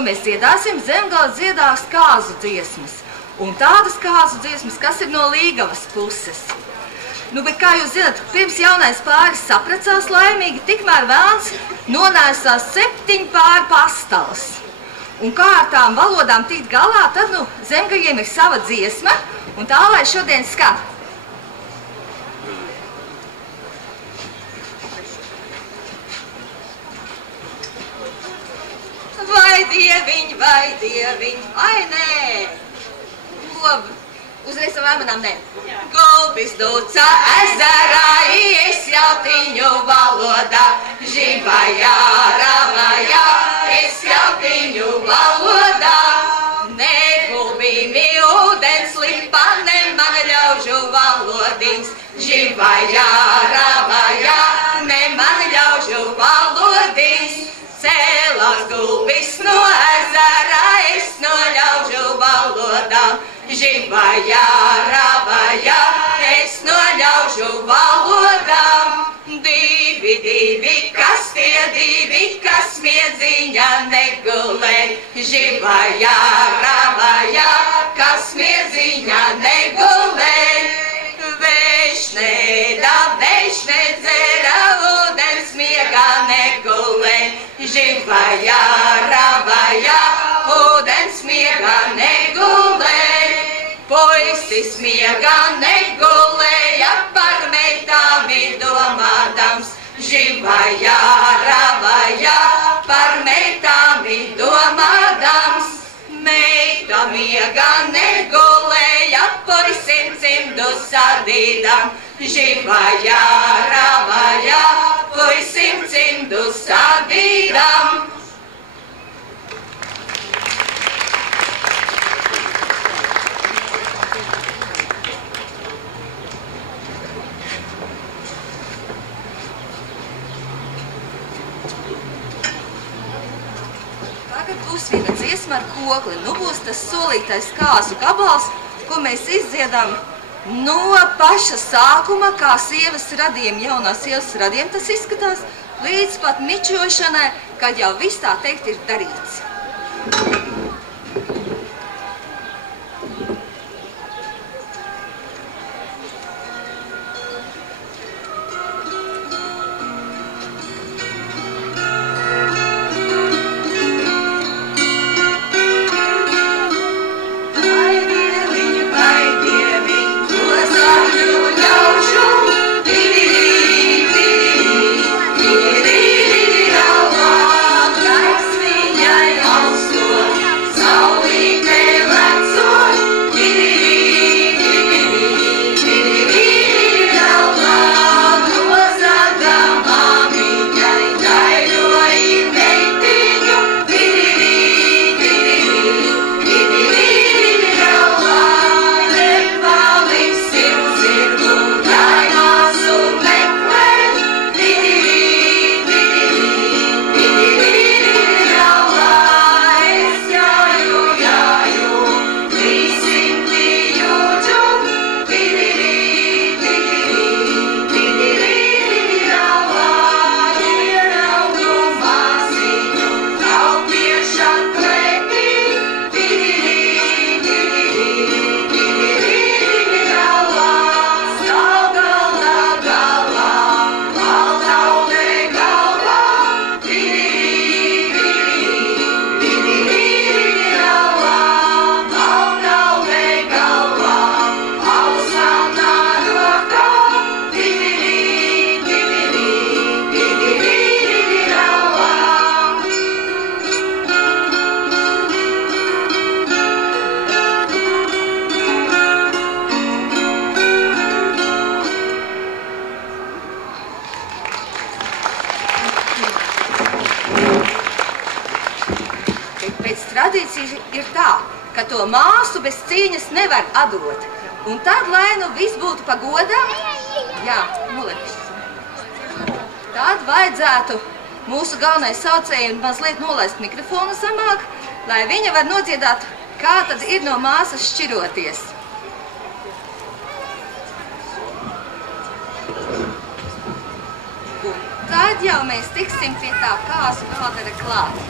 ko mēs dziedāsim, Zemgale dziedās kāzu dziesmas. Un tādas kāzu dziesmas, kas ir no Līgavas puses. Nu, bet kā jūs zināt, pirms jaunais pāris saprecās laimīgi, tikmēr vēlns nonēsās 7 pāri pastalas. Un kā ar tām valodām tikt galā, tad, nu, zemgajiem ir sava dziesma, un tā, lai šodien skan. Vai dieviņ, vai nē? Ko? Uzreiz savām ēmanām nē. Gulbis duca ezerā, ies jautiņu valodā, žibajā, ravajā, es jautiņu valodā. Ne gulbīmi ūdens lipa, ne man ļaužu valodīs, žibajā, ravajā, ne man ļaužu valodīs. Cēlās gulbis no ezerā, es no ļaužu valodām, žibajā, ravajā, es no ļaužu valodām. Divi, kas tie divi, kas miedziņā negulē, žibajā, ravajā, kas miedziņā negulē. Vējš nedzera, ūdens miegā negulē, žibajā, ravajā, ūdens miegā negulē. Puisis miegā negulēja, par meitām domādams, žibajā, ravajā, par meitām domādams. Meita miegā negulēja, puisim cimdu sadīdam, žibajā, ravajā, puisim cimdu sadīdam. Tagad būs viena dziesma ar kokli. Nu būs tas solītais kāzu gabals, ko mēs izdziedam no paša sākuma, kā sievas radījuma, jaunās sievas radījuma tas izskatās, līdz pat mičošanai, kad jau viss tā teikt ir darīts. Tradīcija ir tā, ka to māsu bez cīņas nevar atdot. Un tad, lai nu viss būtu pagodām, jā, noliekš. Tad vajadzētu mūsu galvenai saucēji mazliet nolaist mikrofonu zemāk, lai viņa var nodziedāt, kā tad ir no māsas šķiroties. Un tad jau mēs tiksim pie tā kāzu kādara klāt.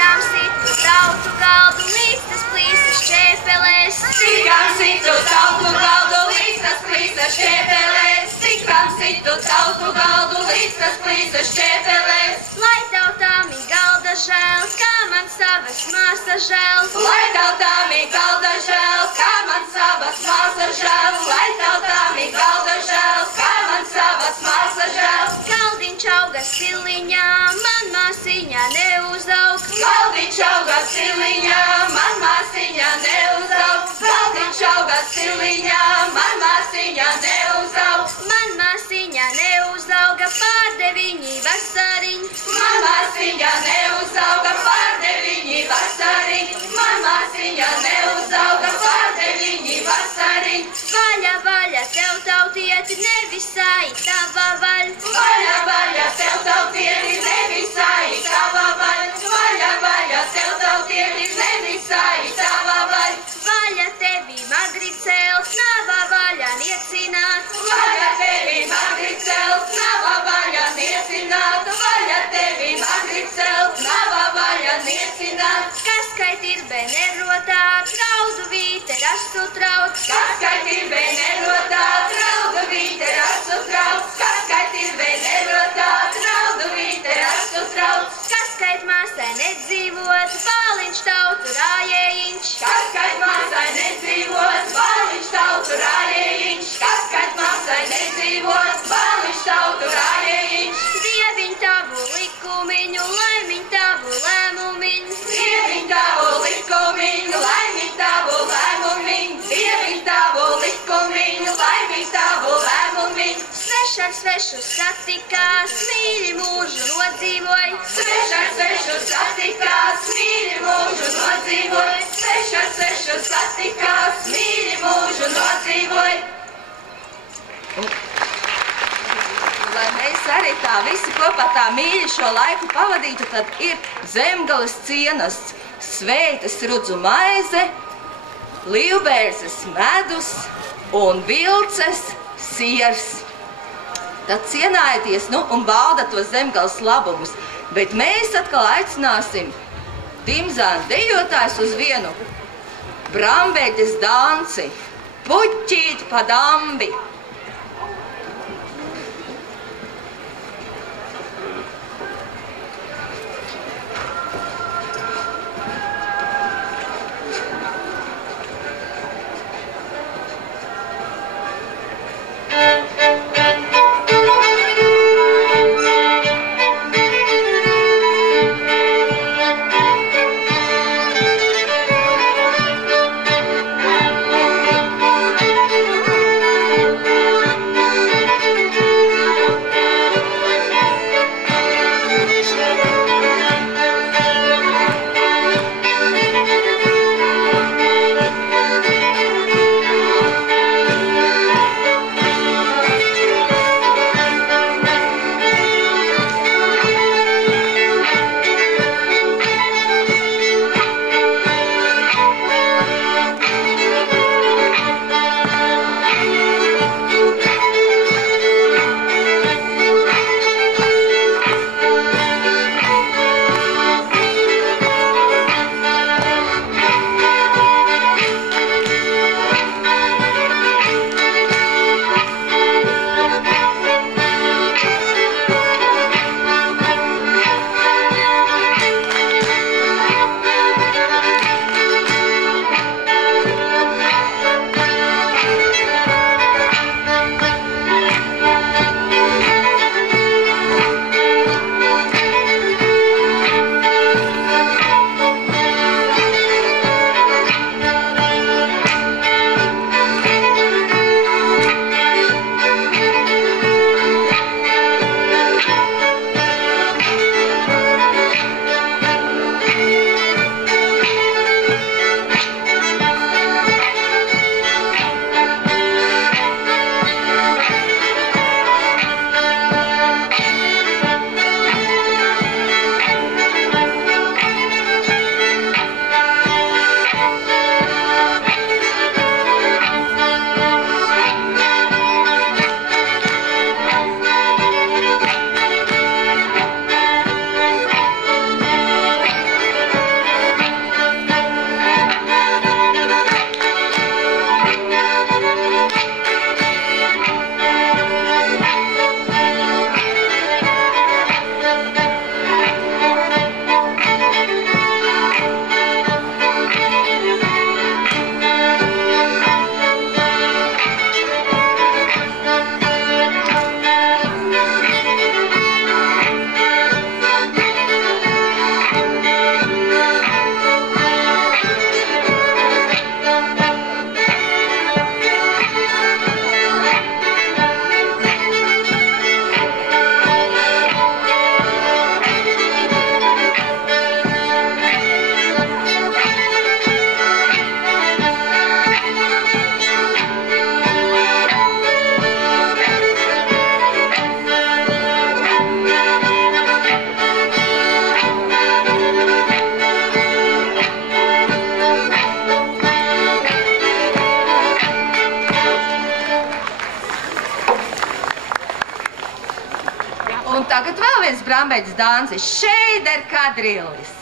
Cikām situ tautu galdu, līdz tas plīsas šķēpelēs. Cikām situ tautu galdu, līdz tas plīsas šķēpelēs. Cikām situ tautu galdu, līdz tas plīsas šķēpelēs. Lai tautām ir galda žēl, kā man savas māsas žēl. Lai tautām ir galda žēl, kā man savas māsas žēl. Lai tautām ir galda žēl, kā man savas māsas žēl. Galdiņš auga siliņā, man māsiņā neuzaug. Galdiņš auga siliņā, man māsiņā neuzaugs. Galdiņš auga siliņā, man māsiņā neuzaugs. Man māsiņā neuzauga pār 9 vasariņ. Man māsiņā neuzauga pār 9 vasariņ. Man māsiņā neuzauga pār 9 vasariņ. Vaļa, vaļa, tev tautieti, nevisai tava vaļ. Vaļa, vaļa, tev tautieti, nevisai tava vaļ. Vaļa, vaļa, tev tautieti, nevisai tava vaļ. Vaļa tevi magri celt, nava vaļa niecināt. Vaļa tevi magri celt, nava vaļa niecināt. Vaļa tevi magri celt, nava vaļa niecināt. Kas kait ir benerotā, traudu vīte rastu trauc. Kas kait ir benerotā, traudu vīte rastu trauc. Kas kait ir benerotā, traudu vīte rastu trauc. Kas kait māsai nedzīvot, bāliņš tautu rājējiņš. Kas kait māsai nedzīvot, bāliņš tautu rājējiņš. Kas kait māsai nedzīvot, bāliņš tautu rājējiņš. Dieviņ tavu likumiņu, laimiņ tavu lēmumiņu. Dieviņ tavu likumiņu, laimiņ tavu lēmumiņu. Dieviņ tavu likumiņu, laimiņ tavu lēmumiņu. Svešs ar svešu satikās, mīļi mūžu nodzīvoj. Svešs ar svešu satikās, mīļi mūžu nodzīvoj. Svešs ar svešu satikās, mīļi mūžu nodzīvoj. Lai mēs arī tā visi kopā tā mīļi šo laiku pavadītu, tad ir Zemgales cienasts, Sveitas rudzu maize, Līvbērzes medus un Vilces siers. Tad cienājieties, un bauda tos Zemgales labumus, bet mēs atkal aicināsim Dimzānu dejotājs uz vienu brambeļas danci, puķīt pa dambi. Kārlis Brambeits Dāncis, Šeider Kadrillis.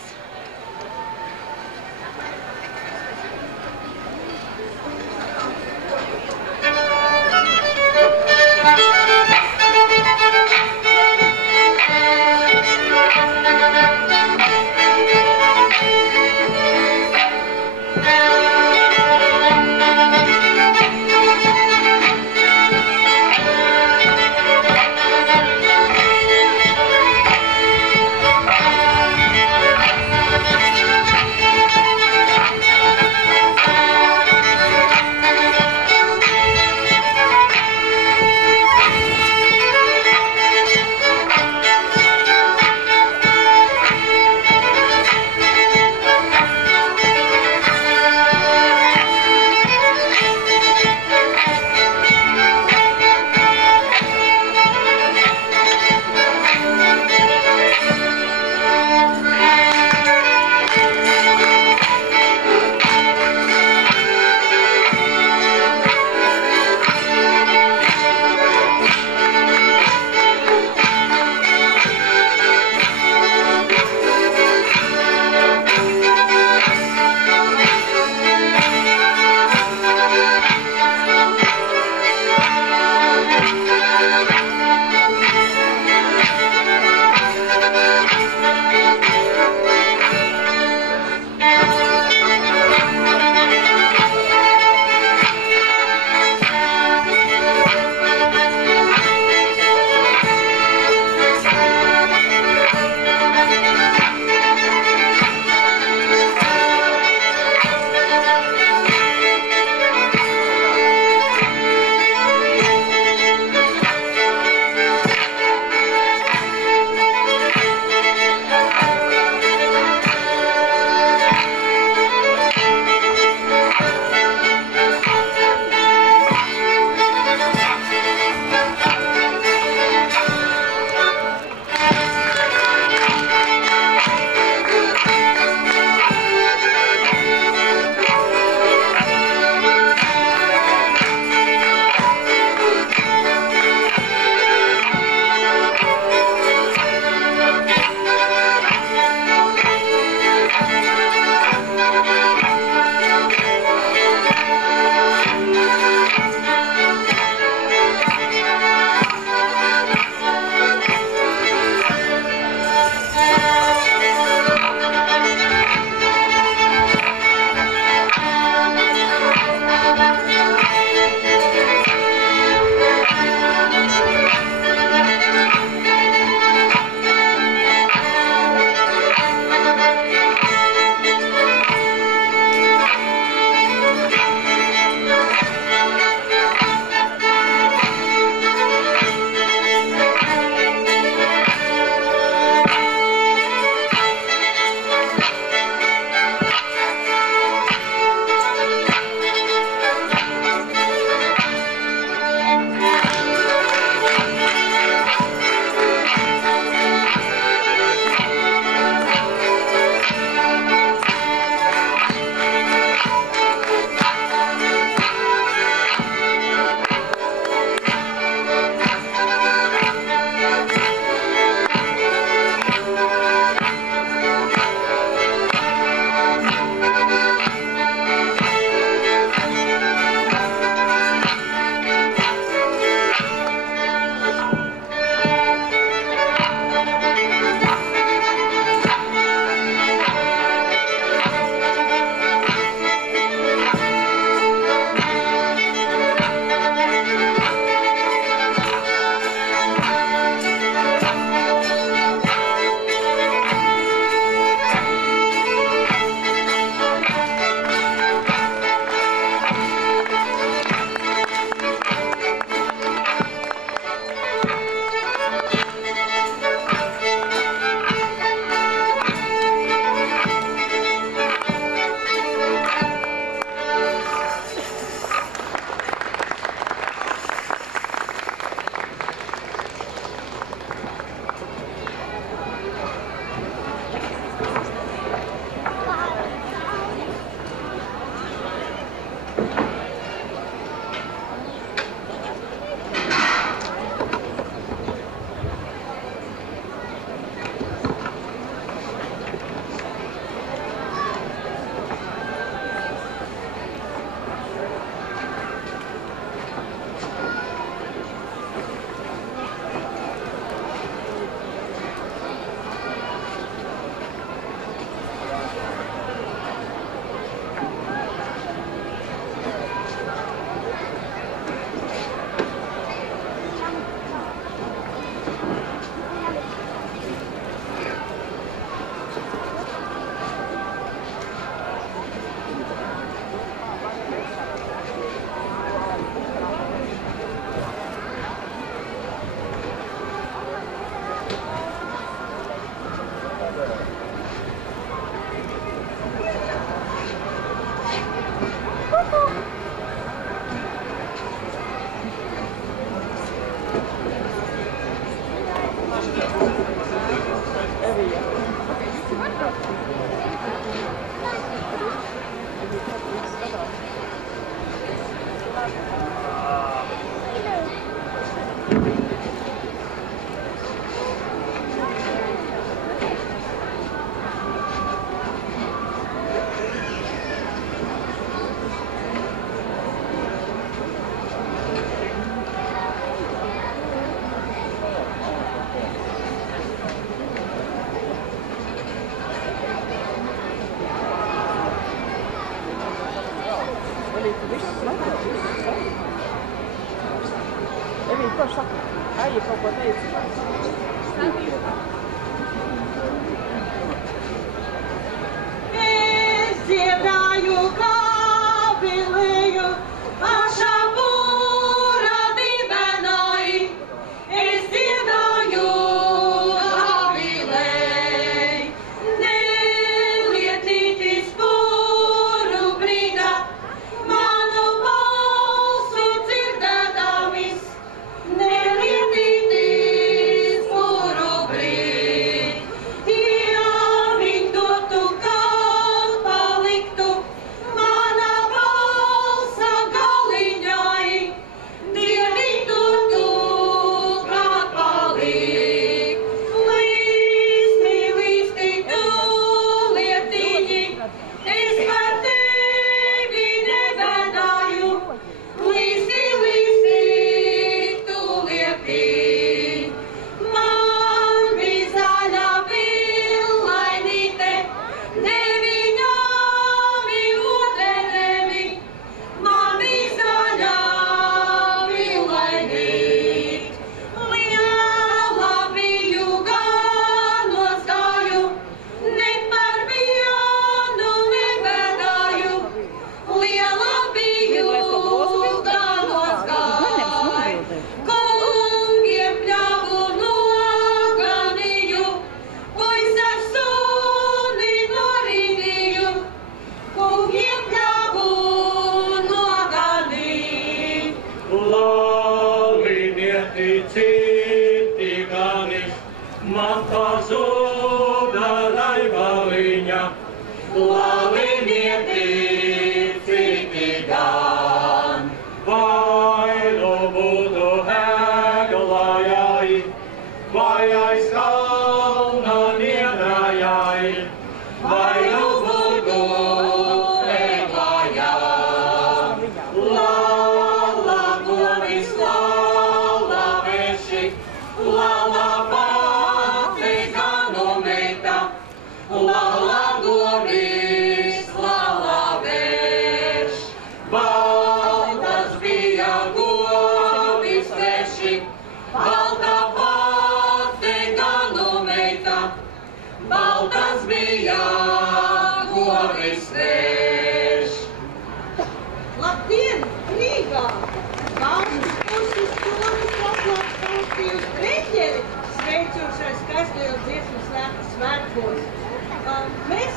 Es dziedāju kāpilēju, pašā pūra dibenai. Es dziedāju kāpilēju, nelietītis pūru brīda, manu balsu dzirdēdāmis. Nelietītis pūru brīd, ja viņ dotu kaut paliktu, mana balsa galiņai, ja viņ dotu kaut palikt. Līsti, līsti, tu lietiņi, es par tevi nebēdāju. Līsti, līsti, tu lietiņi, man bija zaļa villainīte, deviņami ūdenemi. Man bija zaļa villainīte, liela biju ganos gāju, ne par vienu nebēdāju. Liela biju ganos gāju, kungiem pļavu noganīju, puisa suni norīdīju, kungiem pļavu noganīju. Lavinieti citi gani, man pazuda laivaliņa. Lavinieti citi gan, vai nu būtu heglājai, vai aiz kalna niedājai, vai nu būtu heglājai. Lala govis, lala veši, lala pati ganu meita. Lala govis, lala veš, baltas bija govis veši, balta pati ganu meita. Baltas bija govis veš. Labdien, Rīgā! Bāžas puses tonis labklāt taustījuši reķeri, sveicošais skaistajos dziesmu svētku svētkos. Mēs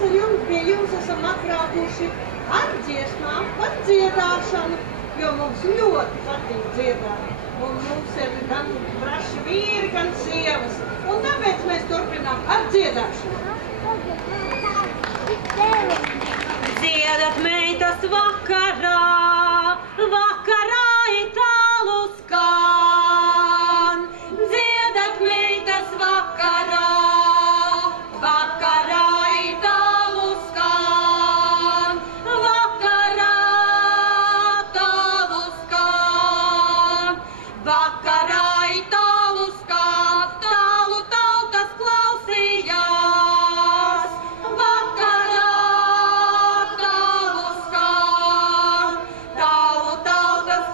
pie jums esam atbraukuši ar dziesmām par dziedāšanu, jo mums ļoti patīk dziedāt. Un mums ir gan braši vīri, gan sievas. Un tāpēc mēs turpinām ar dziedāšanu. Dziedat meitas vakarā, vakarā itālu skan. Dziedat meitas vakarā, vakarā itālu skan. Vakarā tālu skan, vakarā itālu skan, tālu tautas klausījās. Vakarā tālu skan, tālu tautas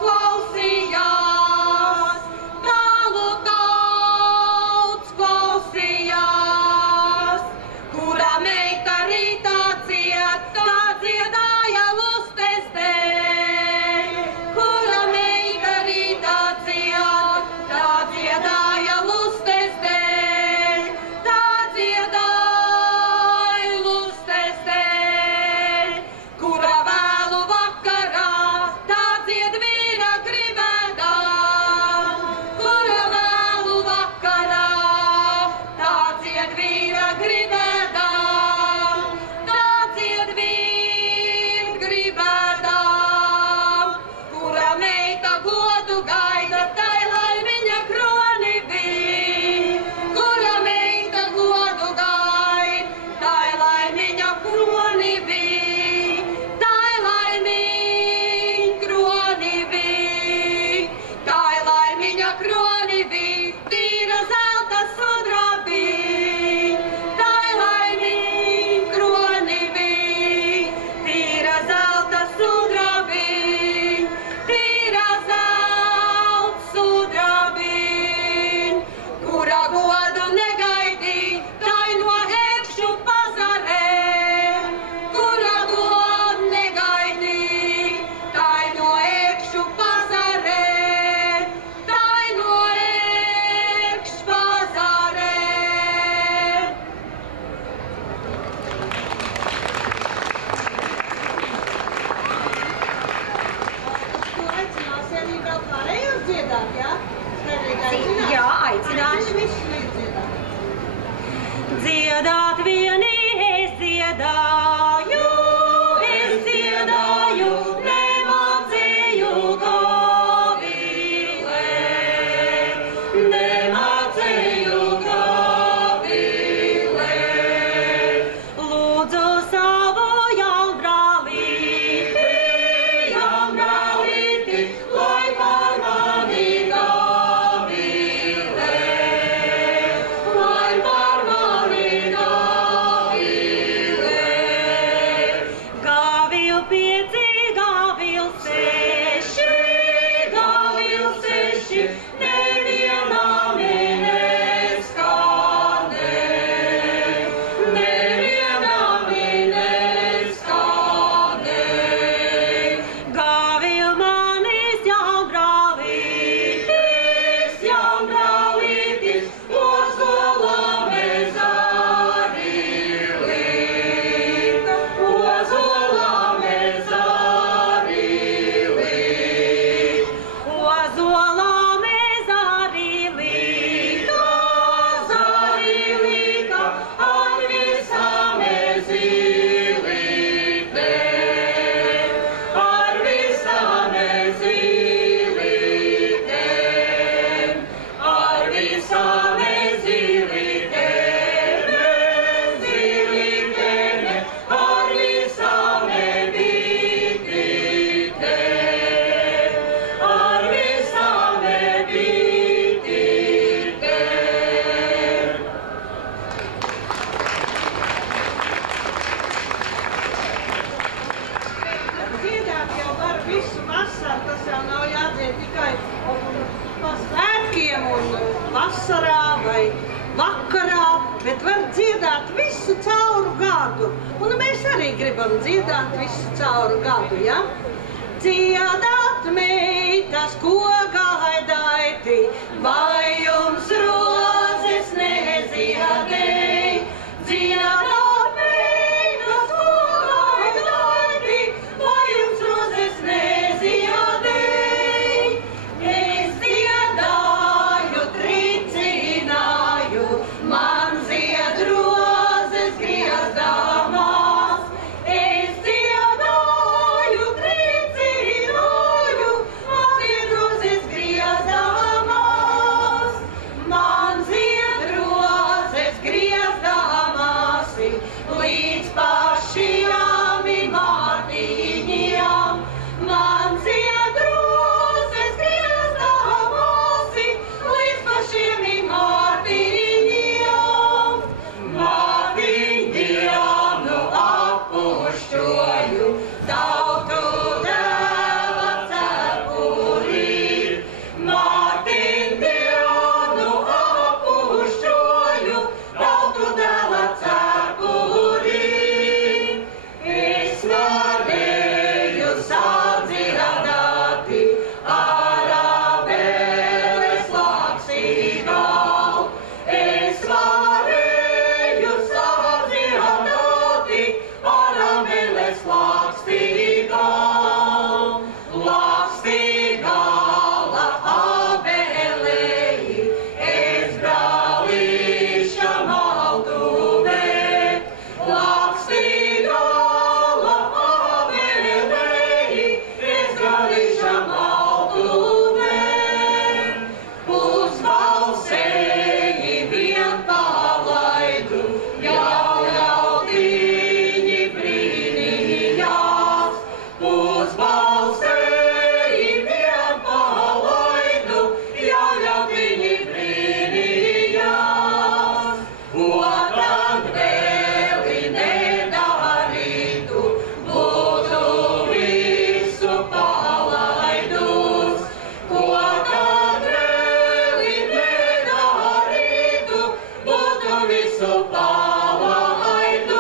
piedzīgā vilseši, nevienā minēskanē, nevienā minēskanē. Gāvil manis jaunbrālītis, ozola mezarīlī, ozola mezarīlī, ozola mezarīlī, zarīlīka ar visām ezīlītē, ar visām ezīlītēm, ar visām ezīlītēm, ezīlītēm, ar visām ebītītēm, ar visām ebītītēm. Dziedāt jau var visu vasaru, tas jau nav jādzied tikai pa svētkiem un vasarā vai vakarā, bet var dziedāt visu cauru gadu. Un mēs arī gribam dziedāt visu cauru gadu, ja? Dziedāt meitas, ko gaidaiti, vai jums rozes neziedēj? Dziedāt meitas, ko gaidaiti, vai jums rozes neziedēj? Es dziedāju, tricināju, man zied rozes griezdamās. Es dziedāju, tricināju, man zied rozes griezdamās. Man zied rozes griezdamās, līdz pašiem Mārtiņiem. Man zied rozes griezdamās, līdz pašiem Mārtiņiem. Mārtiņiem nu appušķoju, tautu dēla cepurī. Mārtiņiem nu appušķoju, tautu dēla cepurī. Es varēju sadziedāti Arabeles laksīgal. Es varēju sadziedāti Arabeles laksīgal. Laksīgala abelēji, es brālīša malduvē. Laksīgala abelēji, es brālīša malduvē. Uzbalsēji vien palaidu, jaunautīņi brīnījās. Uzbalsēji vien palaidu, jaunautīņi brīnījās. Ko tad vēli nedarītu, būtu visu palaidus. Ko tad vēli nedarītu, būtu visu palaidus.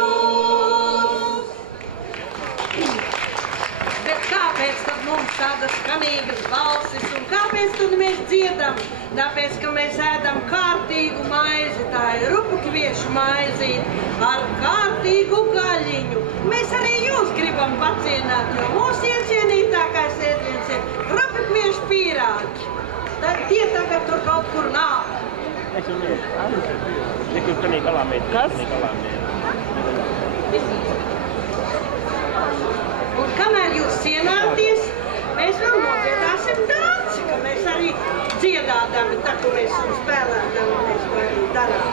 Bet kāpēc tad mums tādas skanīgas balsis un kāpēc tad mēs dziedam? Tāpēc, ka mēs ēdam kārtīgu maizi, tā ir rupukviešu maizīt ar kārtīgu gaļiņu. Mēs arī jūs gribam pacienāt, jo mūsu iecienītākais ēdiens ir rupukviešu pīrāgi. Tad tie tagad tur kaut kur nāk. Kas? Un kamēr jūs cienāties, mēs vēl nodziedāsim danci, ka mēs arī dziedādami, tā, ko mēs spēlēdami, mēs to arī darām.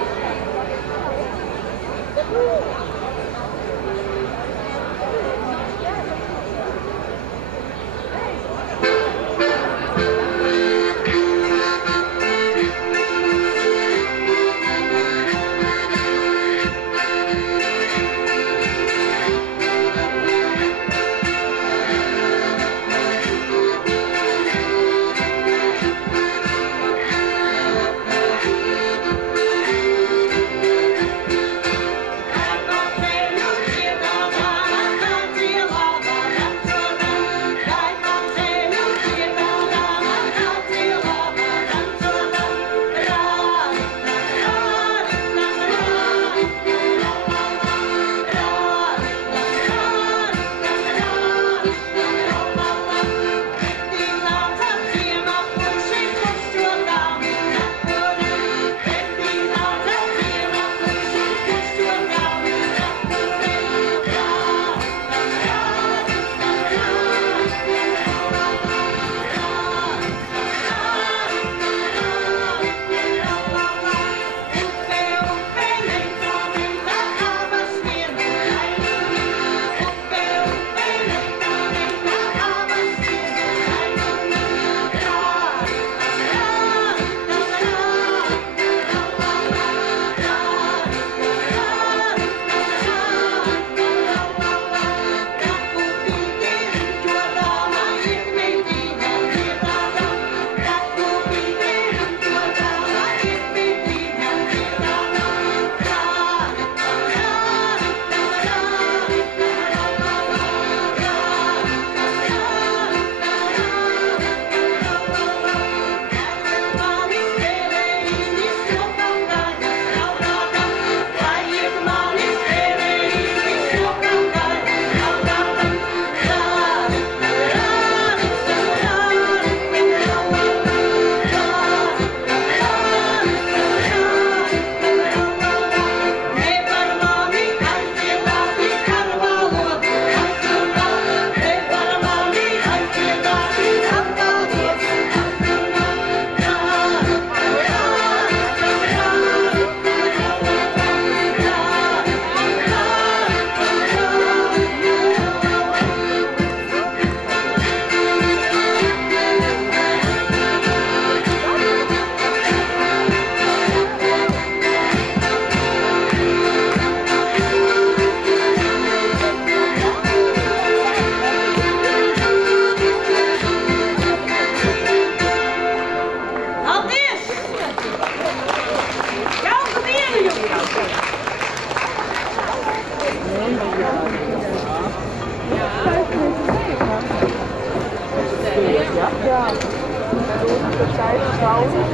Zeit, Frauen,